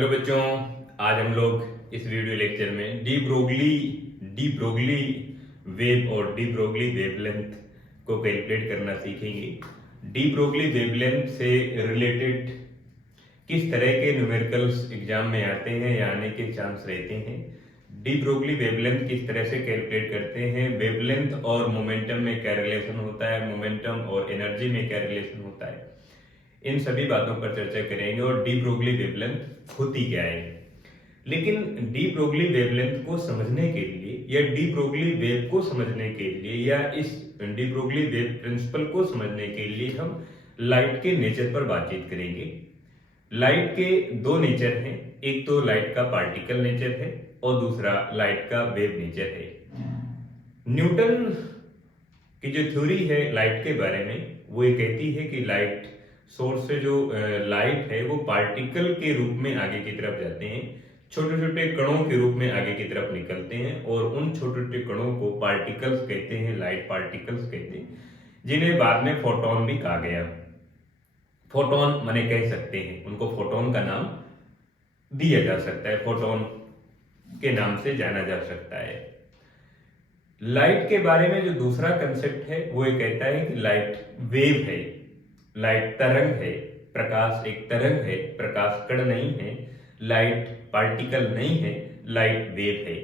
Hello बच्चों, आज हम लोग इस वीडियो लेक्चर में डी ब्रोगली वेव और डी ब्रोगली वेवलेंथ को कैलकुलेट करना सीखेंगे। डी ब्रोगली वेवलेंथ से रिलेटेड किस तरह के न्यूमेरिकल्स एग्जाम में आते हैं या आने के चांस रहते हैं, डी ब्रोगली वेवलेंथ किस तरह से कैलकुलेट करते हैं, वेवलेंथ और मोमेंटम में क्या रिलेशन होता है, मोमेंटम और एनर्जी में क्या रिलेशन होता है, इन सभी बातों पर चर्चा करेंगे। और डी ब्रोगली वेवलेंथ होती क्या है। लेकिन डी ब्रोगली वेवलेंथ को समझने के लिए या डी ब्रोगली वेव को समझने के लिए या इस डी ब्रोगली वेव प्रिंसिपल को समझने के लिए हम लाइट के नेचर पर बातचीत करेंगे। लाइट के दो नेचर हैं, एक तो लाइट का पार्टिकल नेचर है और दूसरा लाइट का वेव नेचर है। न्यूटन की जो थ्योरी है लाइट के बारे में, वो ये कहती है कि लाइट सोर्स से जो लाइट है वो पार्टिकल के रूप में आगे की तरफ जाते हैं, छोटे छोटे कणों के रूप में आगे की तरफ निकलते हैं और उन छोटे छोटे कणों को पार्टिकल्स कहते हैं, लाइट पार्टिकल्स कहते हैं, जिन्हें बाद में फोटोन भी कहा गया। फोटोन माने कह सकते हैं, उनको फोटोन का नाम दिया जा सकता है, फोटोन के नाम से जाना जा सकता है। लाइट के बारे में जो दूसरा कंसेप्ट है वो ये कहता है कि लाइट वेव है, लाइट तरंग है, प्रकाश एक तरंग है, प्रकाश कण नहीं है, लाइट पार्टिकल नहीं है, लाइट वेव है।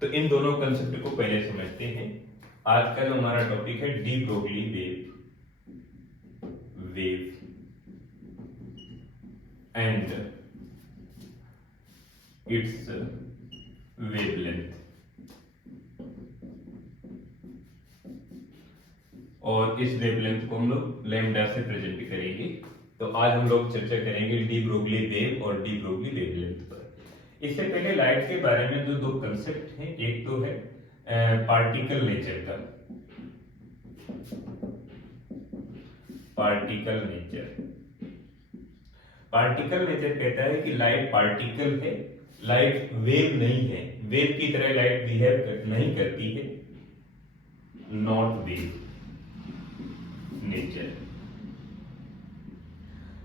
तो इन दोनों कंसेप्ट को पहले समझते हैं। आज का जो हमारा टॉपिक है de Broglie wave and it's wavelength, और इस वेवलेंथ को हम लोग लैम्डा से प्रेजेंट करेंगे। तो आज हम लोग चर्चा करेंगे डी ब्रोगली वेव और डी ब्रोगली वेवलेंथ पर। इससे पहले लाइट के बारे में जो दो कंसेप्ट हैं, एक तो है पार्टिकल नेचर का, पार्टिकल नेचर कहता है कि लाइट पार्टिकल है, लाइट वेव नहीं है, वेव की तरह लाइट बिहेव नहीं करती है, नॉट वेव नेचर।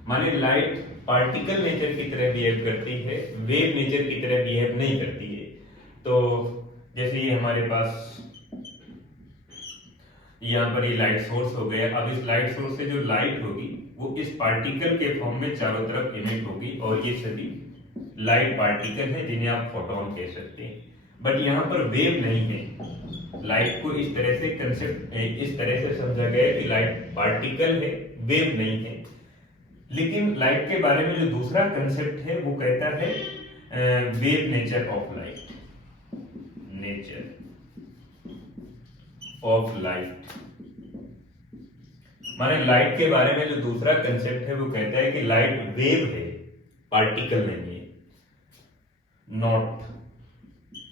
माने लाइट पार्टिकल नेचर की तरह बिहेव करती है, वेव नेचर की तरह बिहेव नहीं करती है। तो जैसे ये हमारे पास यहाँ पर ये लाइट सोर्स हो गया। अब इस लाइट सोर्स से जो लाइट होगी वो इस पार्टिकल के फॉर्म में चारों तरफ इमिट होगी, और ये सभी लाइट पार्टिकल है जिन्हें आप फोटोन कह सकते हैं। बट यहाँ पर वेव नहीं है। लाइट को इस तरह से इस तरह से समझा गया कि लाइट पार्टिकल है, वेव नहीं है। लेकिन लाइट के बारे में जो दूसरा कंसेप्ट है वो कहता है wave nature of light, nature of light. माने लाइट के बारे में जो दूसरा कंसेप्ट है वो कहता है कि लाइट वेव है, पार्टिकल नहीं है, नॉट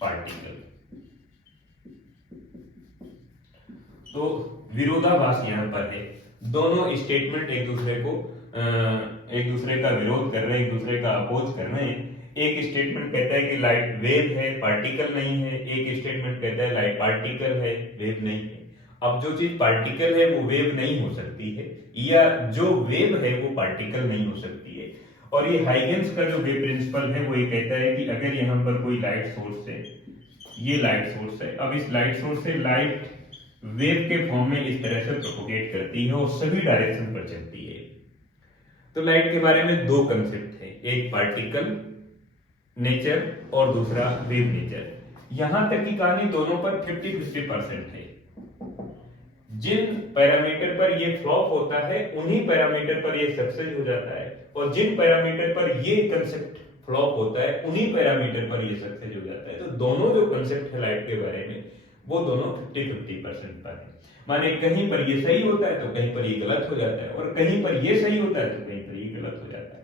पार्टिकल। तो विरोधाभास यहां पर है, दोनों स्टेटमेंट एक दूसरे का विरोध कर रहे हैं, एक दूसरे का अपोज कर रहे हैं। एक स्टेटमेंट कहता है कि लाइट वेव है, पार्टिकल नहीं है, एक स्टेटमेंट कहता है लाइट पार्टिकल है, वेव नहीं है। अब जो चीज पार्टिकल है वो वेव नहीं हो सकती है, या जो वेव है वो पार्टिकल नहीं हो सकती है। और ये हाइगेंस का जो वेव प्रिंसिपल है वो ये कहता है कि अगर यहाँ पर कोई लाइट सोर्स है, ये लाइट सोर्स है, अब इस लाइट सोर्स से लाइट वेव के फॉर्म में इस तरह से प्रोपोगेट करती है और सभी डायरेक्शन पर चलती है। तो लाइट के बारे में दो कंसेप्ट है, एक पार्टिकल नेचर और दूसरा वेव नेचर। यहां तक की कहानी दोनों पर 50-50% है। जिन पैरामीटर पर ये फ्लॉप होता है उन्हीं पैरामीटर पर ये सक्सेस हो जाता है, और जिन पैरामीटर पर ये कंसेप्ट फ्लॉप होता है उन्हीं पैरामीटर पर ये सक्सेस हो जाता है। तो दोनों जो कंसेप्ट है लाइट के बारे में वो दोनों 50-50% पर है। माने कहीं पर ये सही होता है तो कहीं पर ये गलत हो जाता है, और कहीं पर ये सही होता है तो कहीं पर ये गलत हो जाता है।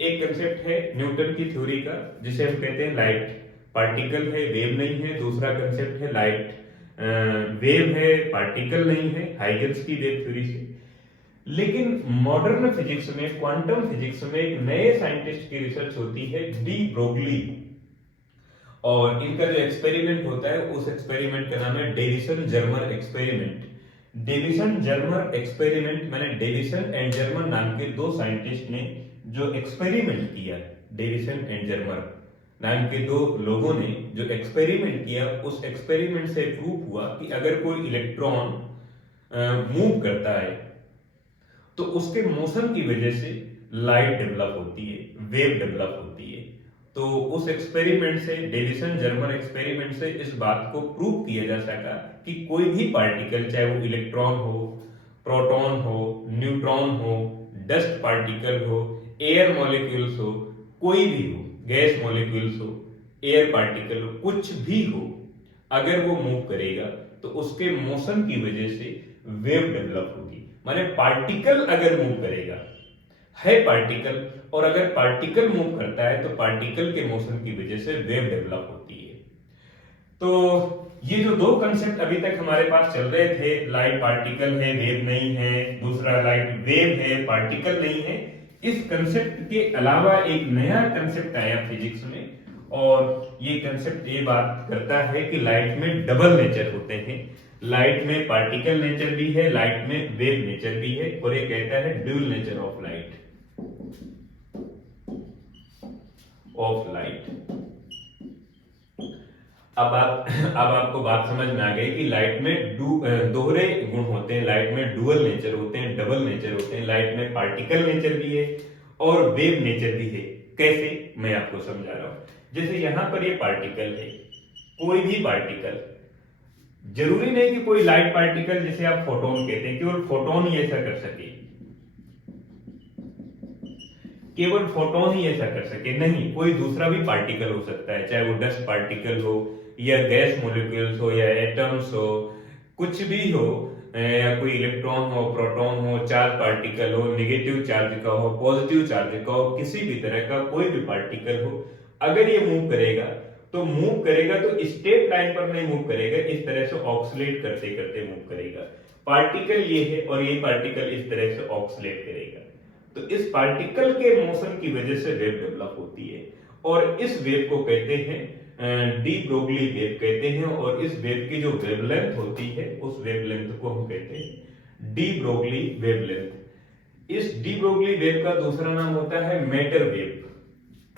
एक कंसेप्ट है न्यूटन की थ्योरी का, जिसे हम कहते हैं लाइट पार्टिकल है, वेव नहीं है। दूसरा कंसेप्ट है लाइट वेव है, पार्टिकल नहीं है, हाइगेंस की वेव थ्योरी से। लेकिन मॉडर्न फिजिक्स में, क्वांटम फिजिक्स में एक नए साइंटिस्ट की रिसर्च होती है, डी ब्रोगली, और इनका जो एक्सपेरिमेंट होता है उस एक्सपेरिमेंट का नाम है Davisson Germer experiment. Davisson Germer experiment, मैंने डेविसन एंड जर्मर नाम के दो साइंटिस्ट ने जो एक्सपेरिमेंट किया, डेविसन एंड जर्मर नाम के दो लोगों ने जो एक्सपेरिमेंट किया, उस एक्सपेरिमेंट से प्रूव हुआ कि अगर कोई इलेक्ट्रॉन मूव करता है तो उसके मोशन की वजह से लाइट डेवलप होती है, वेव डेवलप होती है। तो उस एक्सपेरिमेंट से, डेविसन जर्मर एक्सपेरिमेंट से इस बात को प्रूव किया जा सका कि कोई भी पार्टिकल, चाहे वो इलेक्ट्रॉन हो, प्रोटॉन हो, न्यूट्रॉन हो, डस्ट पार्टिकल हो, एयर मॉलिक्यूल्स हो, कोई भी हो, गैस मॉलिक्यूल्स हो, एयर पार्टिकल हो, कुछ भी हो, अगर वो मूव करेगा तो उसके मोशन की वजह से वेव डेवलप होगी। माने पार्टिकल अगर मूव करेगा, है पार्टिकल, और अगर पार्टिकल मूव करता है तो पार्टिकल के मोशन की वजह से वेव डेवलप होती है। तो ये जो दो कंसेप्ट अभी तक हमारे पास चल रहे थे, लाइट पार्टिकल है, वेव नहीं है, दूसरा लाइट वेव है, पार्टिकल नहीं है, इस कंसेप्ट के अलावा एक नया कंसेप्ट आया फिजिक्स में, और ये कंसेप्ट ये बात करता है कि लाइट में डबल नेचर होते हैं। लाइट में पार्टिकल नेचर भी है, लाइट में वेव नेचर भी है, और ये कहता है ड्यूल नेचर ऑफ लाइट। अब आपको बात समझ में आ गई कि लाइट में दोहरे गुण होते हैं, लाइट में डुअल नेचर होते हैं, डबल नेचर होते हैं, लाइट में पार्टिकल नेचर भी है और वेव नेचर भी है। कैसे, मैं आपको समझा रहा हूं। जैसे यहां पर ये पार्टिकल है, कोई भी पार्टिकल, जरूरी नहीं कि कोई लाइट पार्टिकल जिसे आप फोटोन कहते हैं, केवल फोटोन ही ऐसा कर सके, केवल फोटोन ही ऐसा कर सके, नहीं, कोई दूसरा भी पार्टिकल हो सकता है, चाहे वो डस्ट पार्टिकल हो या गैस मॉलिक्यूल्स हो या एटम्स हो, कुछ भी हो, या कोई इलेक्ट्रॉन हो, प्रोटॉन हो, चार्ज पार्टिकल हो, नेगेटिव चार्ज का हो, पॉजिटिव चार्ज का हो, किसी भी तरह का कोई भी पार्टिकल हो, अगर ये मूव करेगा तो स्ट्रेट लाइन पर नहीं मूव करेगा, इस तरह से ऑक्सीलेट करते करते मूव करेगा। पार्टिकल ये है और ये पार्टिकल इस तरह से ऑक्सीलेट करेगा, तो इस पार्टिकल के मोशन की वजह से वेव डेवलप होती है, और इस वेव को कहते हैं डी ब्रोगली वेव कहते हैं, और इस वेव की जो वेवलेंथ होती है, उस वेवलेंथ को हम कहते हैं डी ब्रोगली वेवलेंथ। इस डी ब्रोगली वेव का दूसरा नाम होता है मैटर वेव।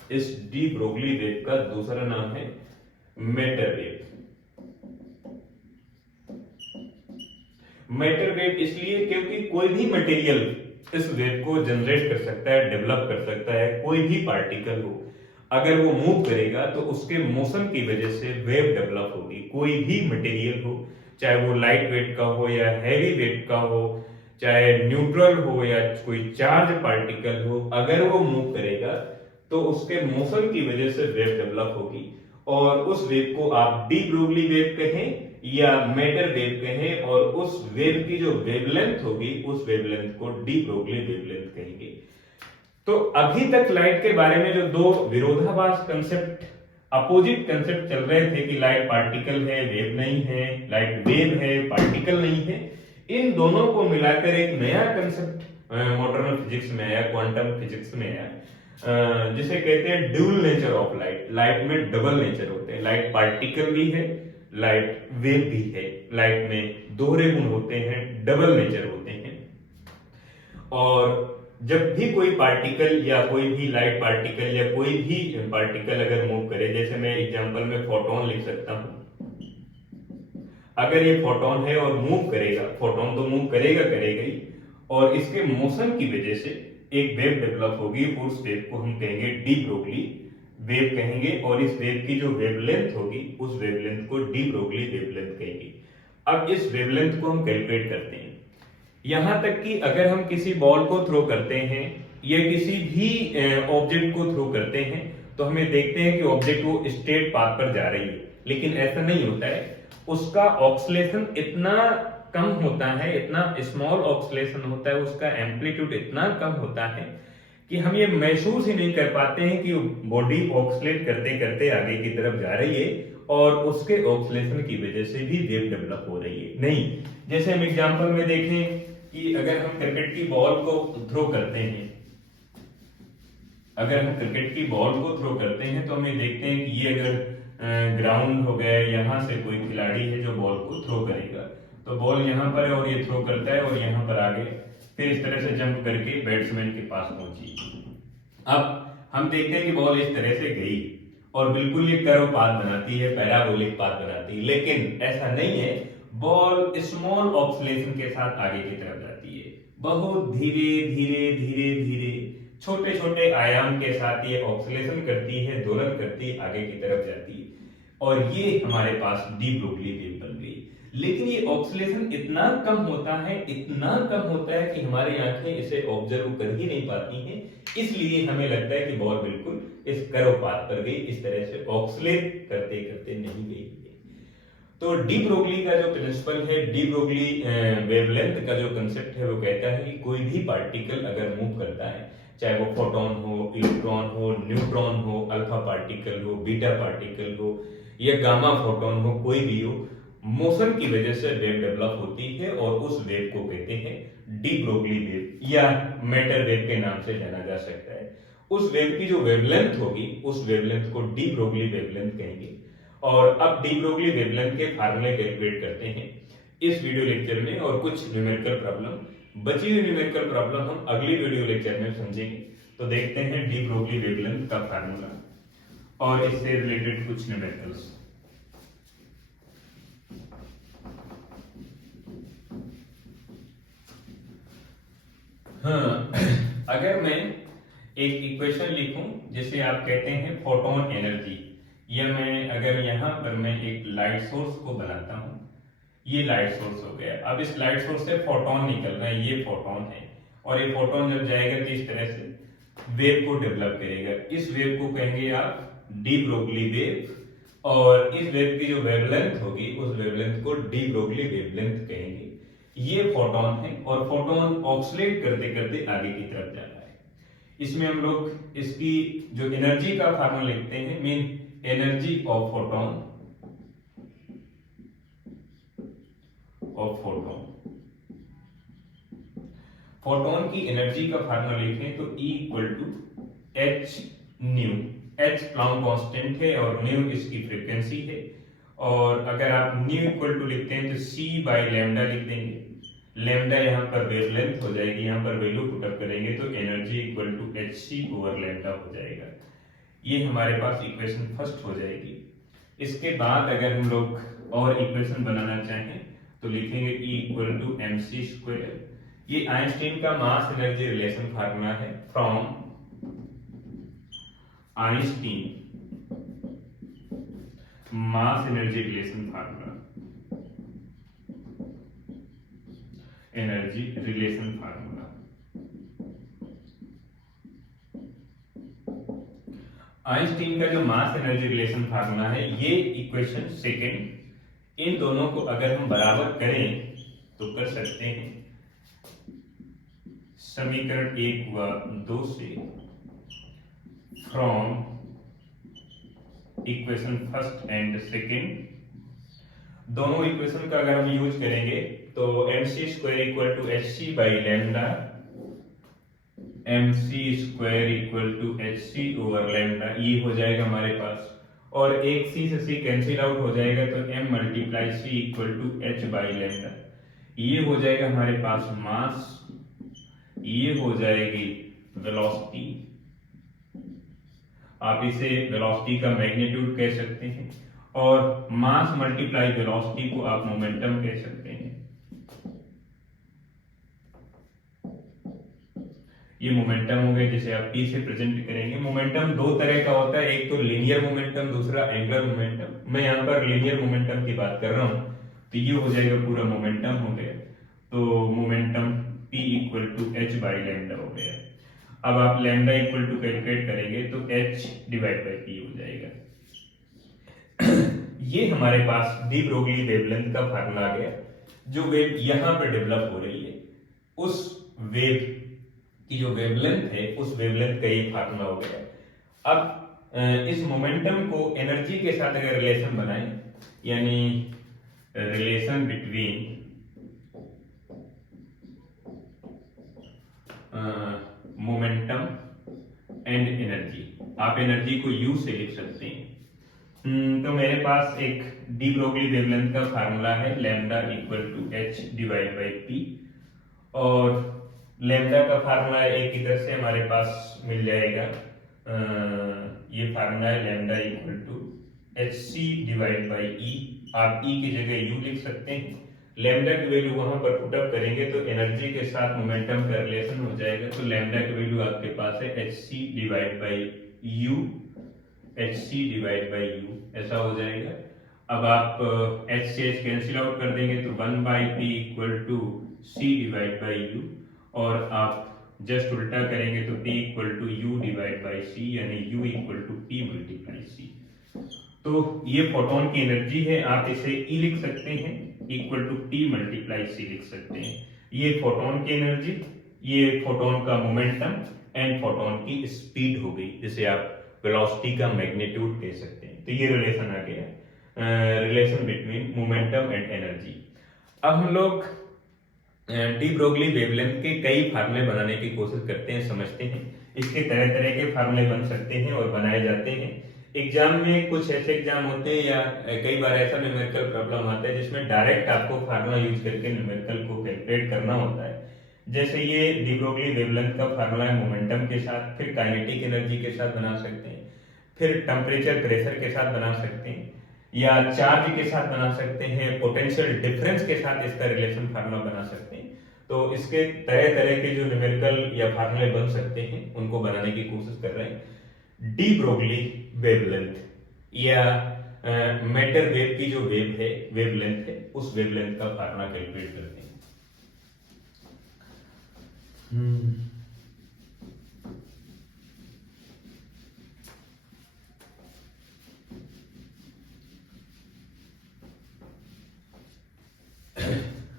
इस डी ब्रोगली वेव का दूसरा नाम है मैटर वेव। मैटर वेव इसलिए क्योंकि कोई भी मटेरियल इस वेव को जनरेट कर सकता है, डेवलप कर सकता है। कोई भी पार्टिकल हो, अगर वो मूव करेगा तो उसके मोशन की वजह से वेव डेवलप होगी। कोई भी मटेरियल हो, चाहे वो लाइट वेट का हो या हैवी वेट का हो, चाहे न्यूट्रल हो या कोई चार्ज पार्टिकल हो, अगर वो मूव करेगा तो उसके मोशन की वजह से वेव डेवलप होगी, और उस वेव को आप डी ब्रोगली वेव कहें या मैटर वेव कहें, और उस वेव की जो वेवलेंथ होगी, उस वेवलेंथ को डी ब्रोगली वेवलेंथ कहेंगे। तो अभी तक लाइट के बारे में जो दो विरोधाभास कंसेप्ट, अपोजिट कंसेप्ट चल रहे थे कि लाइट पार्टिकल है, वेव नहीं है, लाइट वेव है, पार्टिकल नहीं है, इन दोनों को मिलाकर एक नया कंसेप्ट मॉडर्न फिजिक्स में आया, क्वांटम फिजिक्स में आया, जिसे कहते हैं dual nature of light. Light में डबल नेचर होते हैं, लाइट पार्टिकल भी है, लाइट वेव भी है। लाइट में दोहरे गुण होते हैं, डबल नेचर होते हैं, और जब भी कोई पार्टिकल या कोई भी लाइट पार्टिकल या कोई भी पार्टिकल अगर मूव करे, जैसे मैं एग्जांपल में फोटोन लिख सकता हूं, अगर ये फोटोन है और मूव करेगा, फोटोन तो मूव करेगा ही, और इसके मोशन की वजह से एक वेव डेवलप होगी। उस वेव को हम कहेंगे डी ब्रोगली वेव कहेंगे, और इस वेव की जो वेवलेंथ होगी, उस वेवलेंथ को डी ब्रोगली वेवलेंथ कहेंगे। अब इस वेवलेंथ को हम कैलकुलेट करते हैं, यहां तक कि अगर हम किसी बॉल को थ्रो करते हैं या किसी भी ऑब्जेक्ट को थ्रो करते हैं, तो हमें देखते हैं कि ऑब्जेक्ट वो स्ट्रेट पाथ पर जा रही है, लेकिन ऐसा नहीं होता है। उसका ऑक्सीलेशन इतना कम होता है, इतना स्मॉल ऑक्सीलेशन होता है, उसका एम्पलीट्यूड इतना कम होता है कि हम ये महसूस ही नहीं कर पाते हैं कि बॉडी ऑक्सीलेट करते करते आगे की तरफ जा रही है, और उसके ऑक्सीलेशन की वजह से भी वेव डेवलप हो रही है। नहीं, जैसे हम एग्जांपल में देखें कि अगर हम क्रिकेट की बॉल को थ्रो करते हैं, अगर हम क्रिकेट की बॉल को थ्रो करते हैं तो हमें देखते हैं कि ये अगर ग्राउंड हो गया, यहाँ से कोई खिलाड़ी है जो बॉल को थ्रो करेगा, तो बॉल यहाँ पर है और ये थ्रो करता है और यहाँ पर आगे फिर इस तरह से जंप करके बैट्समैन के पास पहुंची। अब हम देखते हैं कि बॉल इस तरह से गई और बिल्कुल ये कर्व पाथ बनाती है, पैराबोलिक पाथ बनाती है, लेकिन ऐसा नहीं है। बॉल स्मॉल ऑक्सीलेशन के साथ आगे की तरफ जाती है, बहुत धीरे धीरे धीरे धीरे छोटे छोटे आयाम के साथ ये ऑक्सीलेशन करती है, दोलन करती है, आगे की तरफ जाती है और ये हमारे पास डी ब्रोगली वेव बन गई। लेकिन ये ऑक्सीलेशन इतना कम होता है, इतना कम होता है कि हमारी आंखें इसे ऑब्जर्व कर ही नहीं पाती हैं, इसलिए हमें लगता है कि बॉल बिल्कुल इस कर्व पाथ पर गई, इस तरह से ऑक्सीलेट करते करते नहीं गई। तो डी ब्रोगली का जो प्रिंसिपल है, डी ब्रोगली वेवलेंथ का जो कंसेप्ट है, वो कहता है कि कोई भी पार्टिकल अगर मूव करता है, चाहे वो फोटोन हो, इलेक्ट्रॉन हो, न्यूट्रॉन हो, अल्फा पार्टिकल हो, बीटा पार्टिकल हो या गामा फोटोन हो, कोई भी हो, मोशन की वजह से वेव डेवलप होती है और उस वेव को कहते हैं डी ब्रोगली वेव या मैटर वेव के नाम से जाना जा सकता है। उस वेव की जो वेवलेंथ होगी, उस वेवलेंथ को डी ब्रोगली वेवलेंथ कहेंगे। और अब डी ब्रोगली वेवलेंथ के फार्मूले कैलकुलेट करते हैं इस वीडियो लेक्चर में, और कुछ न्यूमेरिकल प्रॉब्लम, बची हुई न्यूमेरिकल प्रॉब्लम हम अगली वीडियो लेक्चर में समझेंगे। तो देखते हैं डी ब्रोगली वेवलेंथ का फार्मूला और इससे रिलेटेड कुछ न्यूमेरिकल्स। हाँ, अगर मैं एक इक्वेशन लिखूं जिसे आप कहते हैं फोटोन एनर्जी, या मैं अगर यहां पर मैं एक लाइट सोर्स को बनाता हूं, ये लाइट सोर्स हो गया। अब इस लाइट सोर्स से फोटोन निकल रहा है, ये फोटोन है, और ये फोटोन जब जाएगा तो इस तरह से वेव को डेवलप करेगा। इस वेव को कहेंगे आप डी ब्रोगली वेव, और इस वेव की जो वेवलेंथ होगी उस वेवलेंथ को डी ब्रोगली वेवलेंथ कहेंगे। ये फोटोन है और फोटोन ऑक्सीलेट करते करते आगे की तरफ जा रहा है। इसमें हम लोग इसकी जो एनर्जी का फार्मूला लिखते हैं, mean energy of photon, photon की एनर्जी का फार्मूला लिखें तो E equal to H nu. H Planck constant है और न्यू इसकी फ्रीक्वेंसी है, और अगर आप न्यू इक्वल टू लिखते हैं तो C बाई लैम्डा लिख देंगे। लैम्डा यहाँ पर वेवलेंथ हो जाएगी, यहाँ पर वैल्यू पुटअप करेंगे तो energy equal to HC over lambda हो जाएगा। ये हमारे पास इक्वेशन फर्स्ट हो जाएगी। इसके बाद अगर हम लोग और इक्वेशन बनाना चाहें तो लिखेंगे E equal to mc square. ये आइंस्टीन का मास एनर्जी रिलेशन फार्मूला है, from Einstein mass energy relation formula, energy relation formula. Einstein का जो मास एनर्जी रिलेशन फार्मूला है, ये इक्वेशन सेकंड, इन दोनों को अगर हम बराबर करें तो कर सकते हैं समीकरण 1 व 2 से, from equation first and second. दोनों इक्वेशन का अगर हम यूज करेंगे तो mc square equal to hc by lambda, mc square equal to hc over lambda, ये हो जाएगा हमारे पास, और एक c से c कैंसिल आउट हो जाएगा तो m multiply c equal to h by lambda. ये हो जाएगा हमारे पास मास, ये हो जाएगी वेलोसिटी, आप इसे वेलोसिटी का मैग्नीट्यूड कह सकते हैं, और मास मल्टीप्लाई वेलोसिटी को आप मोमेंटम कह सकते हैं। ये मोमेंटम हो गया जिसे आप P से प्रेजेंट करेंगे। मोमेंटम दो तरह का होता है, एक तो लीनियर मोमेंटम, दूसरा एंगुलर मोमेंटम। मैं यहाँ पर लीनियर मोमेंटम की बात कर रहा हूँ, तो ये हो जाएगा पूरा मोमेंटम हो गया। तो momentum P equal to h by lambda हो गया। अब आप लैम्डा इक्वल टू कैलकुलेट करेंगे तो h डिवाइड बाई P हो जाएगा। ये हमारे पास डी ब्रोगली वेवलेंथ का फार्मूला आ गया। जो वेव यहाँ पर डेवलप हो रही है, उस वेव की जो वेवलेंथ है, उस वेवलेंथ का ये फार्मूला हो गया। अब इस मोमेंटम को एनर्जी के साथ अगर रिलेशन बनाएं, यानी relation between momentum and energy, आप एनर्जी को U से लिख सकते हैं। तो मेरे पास एक डी ब्रोगली वेवलेंथ का फार्मूला है, lambda equal to h divide by P, और लैम्डा का फार्मूला एक इधर से हमारे पास मिल जाएगा ये फार्मूला है lambda equal to H C divide by E. आप ई की जगह यू लिख सकते हैं। लैम्डा की वैल्यू वहां पर पुट अप करेंगे तो एनर्जी के साथ मोमेंटम का रिलेशन हो जाएगा। तो लैम्डा की वैल्यू आपके पास है H C divide by U, H C divide by U ऐसा हो जाएगा। अब आप एच से एच कैंसिल आउट कर देंगे तो 1 by P equal to C divide by U, और आप जस्ट उल्टा करेंगे तो P equal to U divide by C, यानी U equal to P multiply C. तो ये फोटोन की एनर्जी है, आप इसे E लिख सकते हैं इक्वल टू P मल्टीप्लाई सी लिख सकते हैं। ये फोटोन की एनर्जी, ये फोटोन का मोमेंटम एंड फोटोन की स्पीड हो गई, जिसे आप वेलोसिटी का मैग्नीट्यूड कह सकते हैं। तो ये रिलेशन आ गया, relation between momentum and energy. अब हम लोग डी ब्रोगली वेवलेंथ के कई फार्मूले बनाने की कोशिश करते हैं, समझते हैं। इसके तरह तरह के फार्मूले बन सकते हैं और बनाए जाते हैं। एग्जाम में कुछ ऐसे एग्जाम होते हैं या कई बार ऐसा न्यूमेरिकल प्रॉब्लम आता है जिसमें डायरेक्ट आपको फार्मूला यूज करके न्यूमेरिकल को कैलकुलेट करना होता है। जैसे ये डी ब्रोगली वेवलेंथ का फार्मूला है मोमेंटम के साथ, फिर काइनेटिक एनर्जी के साथ बना सकते हैं, फिर टेम्परेचर प्रेशर के साथ बना सकते हैं, या चार्ज के साथ बना सकते हैं, पोटेंशियल डिफरेंस के साथ इसका रिलेशन फार्मूला बना सकते हैं। तो इसके तरह तरह के जो न्यूमेरिकल या फार्मूले बन सकते हैं उनको बनाने की कोशिश कर रहे हैं। डी ब्रोगली वेवलेंथ या मैटर वेव की जो वेव है, वेवलेंथ है, उस वेवलेंथ का फार्मूला कैलकुलेट करते हैं।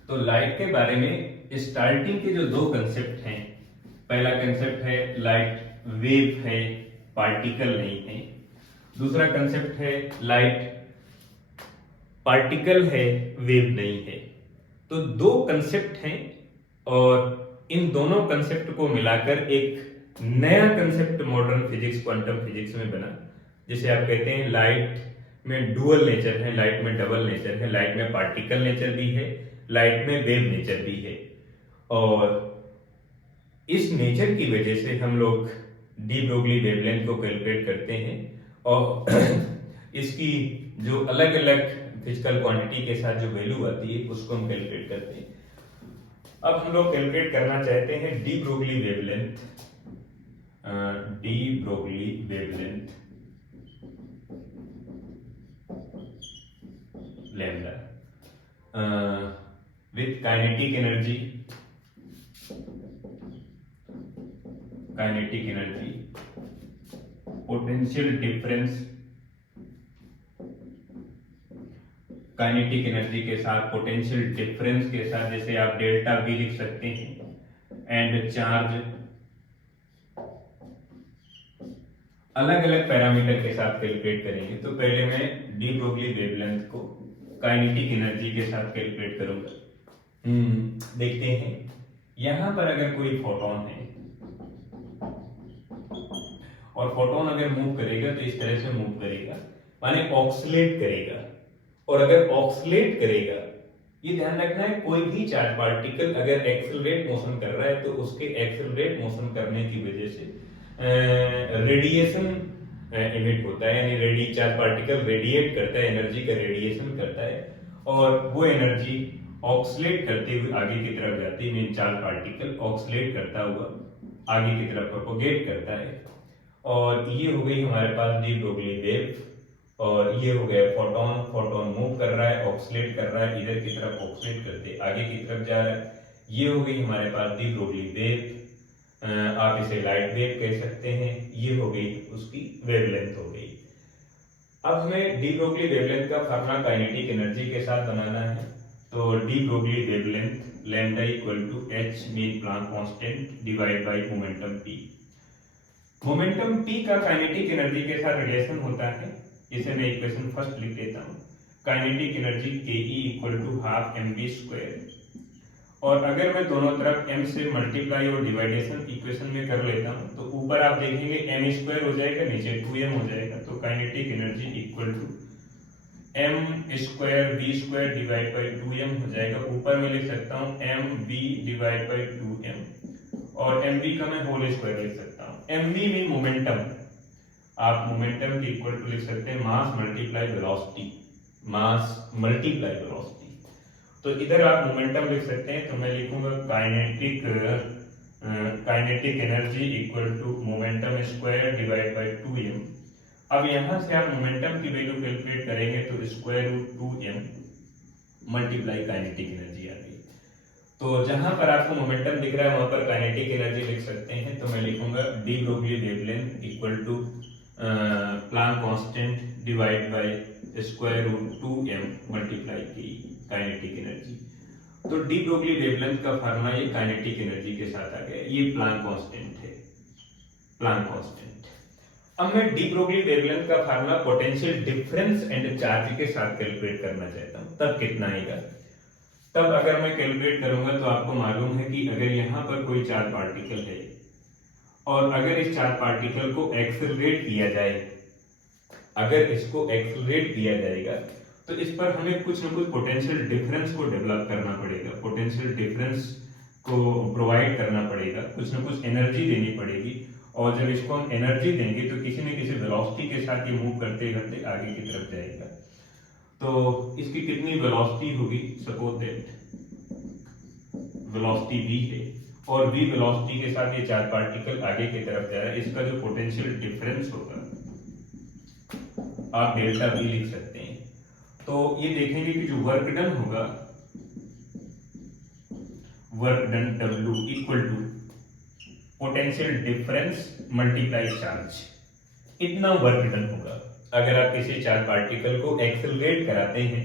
तो लाइट के बारे में स्टार्टिंग के जो दो कंसेप्ट हैं, पहला कंसेप्ट है लाइट वेव है, पार्टिकल नहीं है। दूसरा कंसेप्ट है लाइट पार्टिकल है, वेव नहीं है। तो दो कंसेप्ट हैं और इन दोनों कंसेप्ट को मिलाकर एक नया concept modern physics, quantum physics में बना, जिसे आप कहते हैं लाइट में डुअल नेचर है, लाइट में डबल नेचर है, लाइट में पार्टिकल नेचर भी है, लाइट में वेव नेचर भी है। और इस नेचर की वजह से हम लोग डी ब्रोगली वेवलेंथ को कैलकुलेट करते हैं और इसकी जो अलग अलग फिजिकल क्वांटिटी के साथ जो वैल्यू आती है उसको हम कैलकुलेट करते हैं। अब हम लोग कैलकुलेट करना चाहते हैं D Broglie wavelength, D Broglie wavelength lambda with kinetic energy, kinetic energy, potential difference, kinetic energy के साथ पोटेंशियल डिफरेंस के साथ, जैसे आप डेल्टा V लिख सकते हैं, एंड चार्ज, अलग अलग पैरामीटर के साथ कैलकुलेट करेंगे। तो पहले मैं डी ब्रोगली वेवलेंथ को काइनेटिक एनर्जी के साथ कैलकुलेट करूंगा। देखते हैं, यहां पर अगर कोई फोटोन है और फोटोन अगर मूव करेगा तो इस तरह से मूव करेगा, माने ऑक्सीलेट करेगा। और अगर ऑक्सीलेट करेगा, ये ध्यान रखना है, कोई भी चार्ज पार्टिकल अगर एक्सेलरेट मोशन कर रहा है तो उसके एक्सेलरेट मोशन करने की वजह से रेडिएशन इमिट होता है, यानी चार्ज पार्टिकल रेडिएट करता है, एनर्जी का रेडिएशन करता है, और वो एनर्जी ऑक्सीलेट करते हुए आगे की तरफ जाती है। चार्ज पार्टिकल ऑक्सीलेट करता हुआ आगे की तरफ प्रोपोगेट करता है। और ये हो गई हमारे पास डी ब्रोगली वेव, और ये हो गया फोटोन। फोटोन मूव कर रहा है, ऑक्सीलेट कर रहा है, इधर की तरफ ऑक्सीलेट करते आगे की तरफ जा रहा है। ये हो गई हमारे पास डी ब्रोगली वेव, आप इसे लाइट वेव कह सकते हैं। ये हो गई उसकी वेवलेंथ हो गई। अब हमें डी ब्रोगली वेवलेंथ का फार्मूला काइनेटिक एनर्जी के साथ बनाना है। तो de Broglie wavelength lambda equal to H mean Planck constant divide by momentum p। Momentum p का काइनेटिक एनर्जी के साथ रिलेशन होता है, इसे मैं इक्वेशन फर्स्ट लिख देता हूं। Kinetic energy ke equal to half mv square, और अगर मैं दोनों तरफ m से मल्टीप्लाई और डिवाइडेशन इक्वेशन में कर लेता हूं तो ऊपर आप देखेंगे m स्क्वायर हो जाएगा, नीचे 2m हो जाएगा। तो kinetic energy equal to m square v square divide by 2m हो जाएगा। ऊपर मैं लिख सकता हूं mv डिवाइड बाय 2m, और mv का मैं होल स्क्वायर लिख सकता हूं। mv मीन मोमेंटम, आप मोमेंटम के इक्वल टू लिख सकते हैं मास मल्टीप्लाई वेलोसिटी, मास मल्टीप्लाई वेलोसिटी। तो इधर आप मोमेंटम लिख सकते हैं, तो मैं लिखूंगा kinetic energy equal to momentum square divide by 2m। अब यहां से आप मोमेंटम की वैल्यू कैलकुलेट करेंगे तो square root 2m multiply kinetic energy आ गई। तो जहां पर आपको मोमेंटम दिख रहा है वहां पर काइनेटिक एनर्जी लिख सकते हैं, तो मैं लिखूंगा de Broglie wavelength equal to Planck constant divide by square root 2m multiply की काइनेटिक एनर्जी। तो डी ब्रोगली वेवलेंथ का फार्मूला ये काइनेटिक एनर्जी के साथ आ गया, ये प्लांक कांस्टेंट है, प्लांक कांस्टेंट। अब मैं डी ब्रोगली वेवलेंथ का formula potential difference and charge के साथ कैलकुलेट करना चाहता हूं, तब कितना आएगा। तब अगर मैं कैलकुलेट करूंगा तो आपको मालूम है कि अगर यहां पर कोई चार्ज पार्टिकल है और अगर इस चार्ज पार्टिकल को एक्सेलरेट किया जाए, अगर इसको एक्सेलरेट किया जाएगा तो इस पर हमें कुछ न कुछ पोटेंशियल डिफरेंस को डेवलप करना पड़ेगा, पोटेंशियल डिफरेंस को प्रोवाइड करना पड़ेगा, कुछ न कुछ एनर्जी देनी पड़ेगी। और जब इसको हम एनर्जी देंगे तो किसी न किसी वेलोसिटी के साथ ये मूव करते करते आगे की तरफ जाएगा। तो इसकी कितनी वेलोसिटी होगी, सपोज दैट वेलोसिटी v है और v वेलोसिटी के साथ ये चार्ज पार्टिकल आगे की तरफ जा रहा है, इसका जो पोटेंशियल डिफरेंस होगा आप डेल्टा v लिख सकते हैं। तो ये देखेंगे कि जो वर्क डन होगा, work done w equal to potential difference multiply charge, इतना वर्क डन होगा। अगर आप किसी चार्ज पार्टिकल को एक्सेलरेट कराते हैं,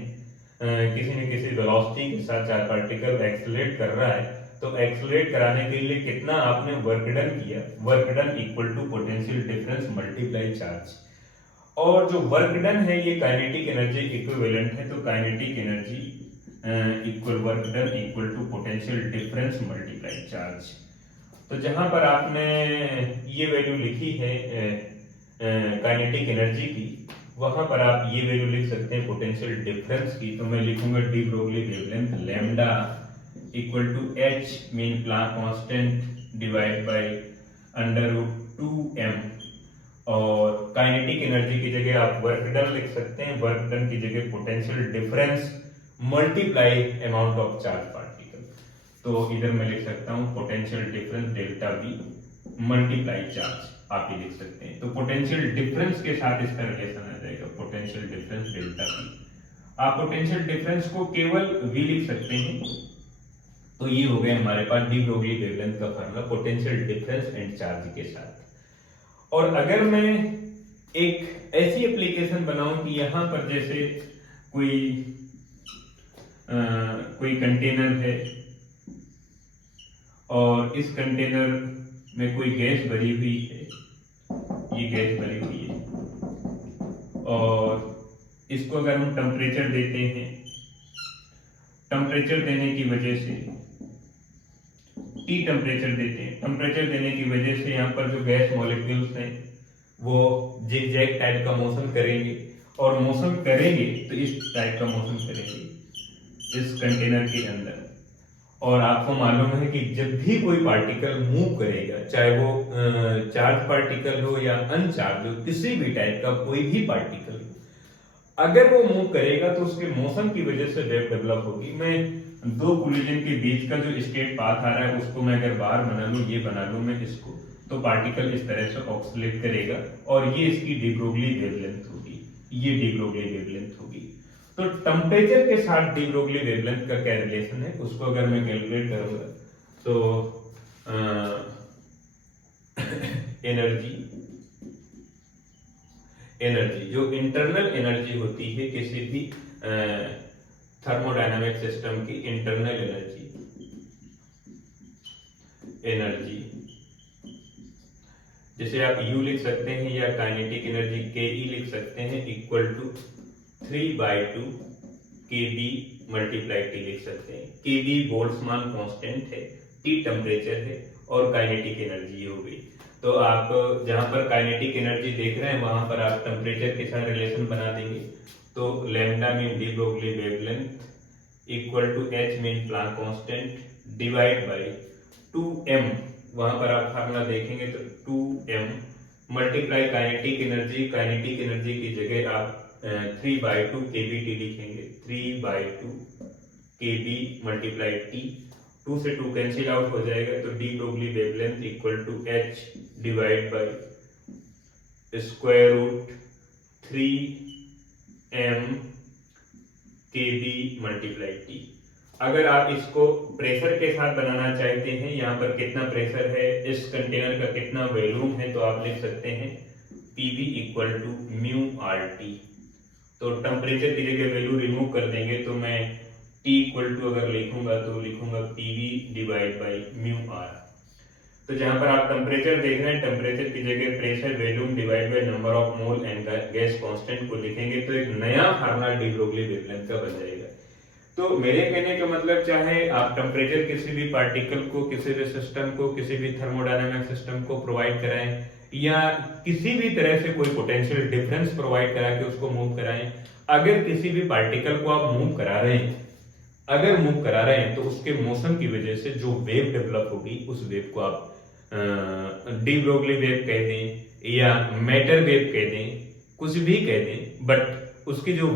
किसी न किसी वेलोसिटी के साथ चार्ज पार्टिकल एक्सेलरेट कर रहा है, तो एक्सेलरेट कराने के लिए कितना आपने वर्क डन किया, work done equal to potential difference multiply charge. और जो वर्क डन है ये काइनेटिक एनर्जी इक्विवेलेंट है, तो kinetic energy equal work done equal to potential difference multiply charge. तो जहां पर आपने ये वैल्यू लिखी है काइनेटिक एनर्जी की, वहां पर आप ये वैल्यू लिख सकते हैं पोटेंशियल डिफरेंस की। तो मैं लिखूंगा de Broglie wavelength lambda equal to h mean Planck constant divide by under root 2m। और काइनेटिक एनर्जी की जगह आप वर्क डन लिख सकते हैं, वर्क डन की जगह potential difference multiply amount of charge particle. तो इधर मैं लिख सकता हूं potential difference delta v multiply charge, आप ये लिख सकते हैं। तो पोटेंशियल डिफरेंस के साथ इसका रिलेशन आ जाएगा, पोटेंशियल डिफरेंस डेल्टा v। आप पोटेंशियल डिफरेंस को केवल v लिख सकते हैं। तो ये हो गया हमारे पास डी ब्रोगली वेवलेंथ का formula potential difference and charge के साथ। और अगर मैं एक ऐसी एप्लीकेशन बनाऊं कि यहां पर जैसे कोई कंटेनर है और इस कंटेनर में कोई गैस भरी हुई है, ये गैस भरी हुई है, और इसको अगर हम टेम्परेचर देते हैं, टेम्परेचर देने की वजह से T टेम्परेचर देते हैं, टेम्परेचर देने की वजह से यहाँ पर जो गैस मॉलिक्यूल्स हैं वो जिगजैग टाइप का मोशन करेंगे, और मोशन करेंगे तो इस टाइप का मोशन करेंगे इस कंटेनर के अंदर। और आपको मालूम है कि जब भी कोई पार्टिकल मूव करेगा, चाहे वो चार्ज पार्टिकल हो या अनचार्ज हो, किसी भी टाइप का कोई भी पार्टिकल, अगर वो मूव करेगा तो उसके मोशन की वजह से वेव डेवलप होगी। मैं दो कोलिजन के बीच का जो स्ट्रेट पाथ आ रहा है उसको मैं अगर बाहर बना लूं, ये बना लूं मैं इसको, तो पार्टिकल इस तरह से ऑक्सीलेट करेगा और ये इसकी डी ब्रोगली वेवलेंथ होगी, ये डी ब्रोगली वेवलेंथ होगी। तो टेम्परेचर के साथ डी ब्रोगली वेवलेंथ का क्या रिलेशन है, उसको अगर मैं कैलकुलेट करूंगा तो एनर्जी जो इंटरनल एनर्जी होती है किसी भी थर्मोडायनामिक सिस्टम की, इंटरनल एनर्जी जैसे आप U लिख सकते हैं या काइनेटिक एनर्जी KE लिख सकते हैं, equal to 3/2 KB multiply T लिख सकते हैं। KB बोल्ट्जमान कांस्टेंट है, T टेम्परेचर है और काइनेटिक एनर्जी हो गई। तो आप जहां पर काइनेटिक एनर्जी देख रहे हैं वहां पर आप टेम्परेचर के साथ रिलेशन बना देंगे। तो lambda mean de Broglie wavelength equal to h mean Planck constant divide by 2m, वहां पर आप फार्मूला देखेंगे तो 2m मल्टीप्लाई काइनेटिक एनर्जी की जगह आप 3/2 kBT लिखेंगे, 3/2 kB मल्टीप्लाई T, 2 से 2 कैंसिल आउट हो जाएगा, तो de Broglie wavelength equal to H divide by square root 3m kB multiply T। अगर आप इसको प्रेशर के साथ बनाना चाहते हैं, यहाँ पर कितना प्रेशर है, इस कंटेनर का कितना वॉल्यूम है, तो आप लिख सकते हैं PV equal to mu RT। तो टेम्परेचर की जगह वैल्यू रिमूव कर देंगे, तो मैं T इक्वल टू अगर लिखूंगा तो लिखूंगा PV divide by mu R। तो जहां पर आप टेम्परेचर देख रहे हैं, टेम्परेचर की जगह pressure volume divide by number of mole and gas constant को लिखेंगे, तो एक नया फार्मूला डी ब्रोगली वेवलेंथ का बन जाएगा। तो मेरे कहने का मतलब, चाहे आप टेम्परेचर किसी भी पार्टिकल को, किसी भी सिस्टम को, किसी भी थर्मोडायनामिक सिस्टम को प्रोवाइड कराएं, या किसी भी तरह से कोई पोटेंशियल डिफरेंस प्रोवाइड करा के उसको मूव कराएं, अगर किसी भी पार्टिकल को आप मूव करा रहे हैं, तो उसके मोशन की वजह से जो वेव डेवलप होगी, उस वेव को आप डी ब्रोगली वेव कह दें या मैटर वेव कह दें, कुछ भी कह दें, बट उसकी जो